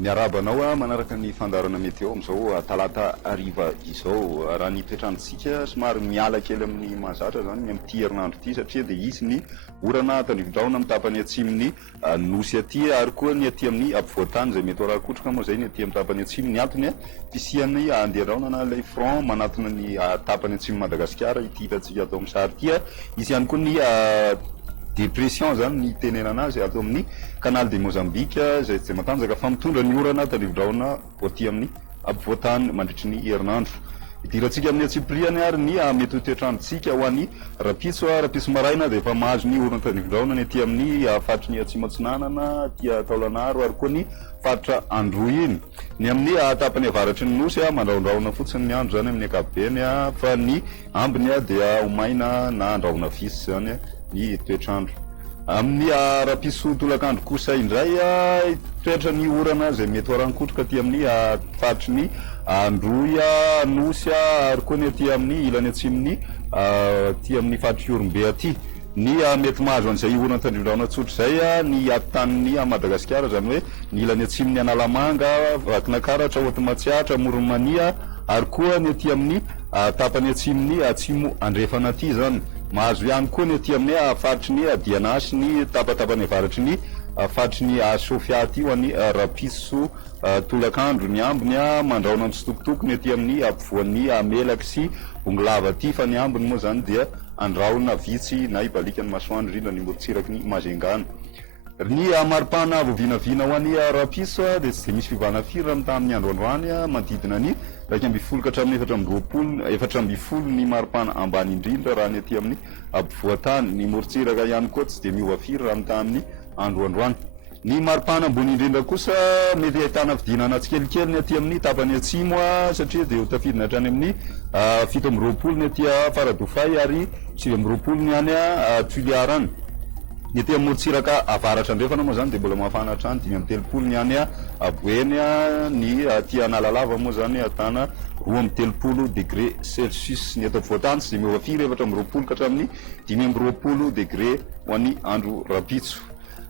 miarabanao manaraka ny fandarana meteo am'izao talata ariva izao raha ny toetrandrontsika somary miala kely amin'ny mahazatra zany ny am'ty herinandro ity satria dia izy ny orana tandrivindraona amin'ny tapany atsimony nosy aty ary koa ny aty amin'ny ampovoantany zay mety arakotroka moa zay ny aty amin'ny tapany atsimo ny antony fisiany andehandraona ilay front manatona ny tapany atsimo Madagasikara ity hitantsika atao amin'ny sary ity izy ihany koa ny dépression zany ny tenenana azy ato amin'ny canal de Mozambique zay matanjaka fa mitondra ny orana tandrivindraona aty amin'ny ampovoantany mandritry ny herinandro idirantsika amin'ny atsipriany ary ny mety ho toetrandrontsika ho an'ny rapitso maraina dia efa mahazo ny orana tandrivindraona ny aty amin'ny faritry ny atsimatsinanana aty Taolagnaro ary koa ny faritra Androiny ny amin'ny tapany avaratry ny nosy mandraondraona fotsiny ny andro zany amin'ny ankapobeny fa ny ambiny dia homaina na andraona visy zany ny toetrandro amin'ny rapiso tolakandro kosa indray toetra ny orana zay mety hoarankotroka aty amin'ny faritry ny Androia nosy ary koa ny aty amin'ny ilany atsimony aty amin'ny faritry Orombe aty ny mety mahazo an'izay orana tandrivindraona tsotra zay ny atin'ny Madagasikara zany hoe ny ilany atsimony Analamanga Vakinankaratra Hotomatsiatra Moronmania ary koa ny aty amin'ny tapany atsimony Atsimo Andrefana aty zany mahazo ihany koa ny aty amin'ny faritry ny Dianasy ny tapatapany avaratry ny faritry ny Sofia aty ho an'ny rapiso tolakandro ny ambiny mandraona mitsitokotoko ny aty amin'ny ampovoan'ny Melaky sy Bongolava aty fa ny ambiny moa zany dia andraona vitsy na ibalika ny masoandro indrindra ny morotsiraky ny Mazengana ny maripana voavinavina ho an'ny rapiso dia tsy dia misy fivana firy raha tamin'ny androandroany manodidina ny 2 ka hatramin'ny 4 ny maripana ambany indrindra raha ny aty amin'ny ampovoantany ny morotsiraka ihany koa tsy dia miova firy raha tamin'ny androandroany ny maripana ambony indrindra kosa mety ahitana fidinana tsikelikely ny aty amin'ny tapany atsimo satria dia ho tafidina hatrany amin'ny 7 ny aty Faradofay ary 7 ny any Tuiliarany ny aty morotsiraka avaratra andrefana moa zany dia mbola mafana hatrany 5 ny any Boeny ny aty Analalava moa zany atana 2 degré Celsius ny ato ampovoantany sy dia miova firy 4 ka hatramin'ny 5 degré ho an'ny andro rapitso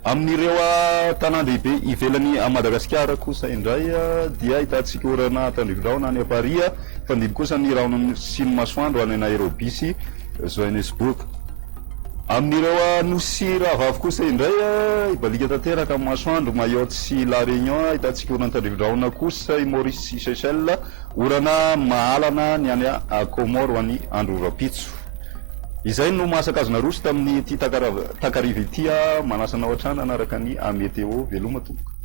amin'ireo tanan-dehibe ivelany Madagasikara kosa indray dia hitantsika orana tandrivindraona any Paris fandimby kosa ny raona sy ny masoandro any Nairobi sy Johannesburg amin'ireo nosy rahavavy kosa indray ibalika tanteraka amin'ny masoandro Mayotte sy La Réunion hitantsika orana tandrivindraona kosa i Maurice sy Seychelles orana mahalana ny any Comore ho an'ny andro rapitso izay no masaka azona roso tamin'ny ty takariva ity manasana ohatrana anaraka ny meteo veloma tomboka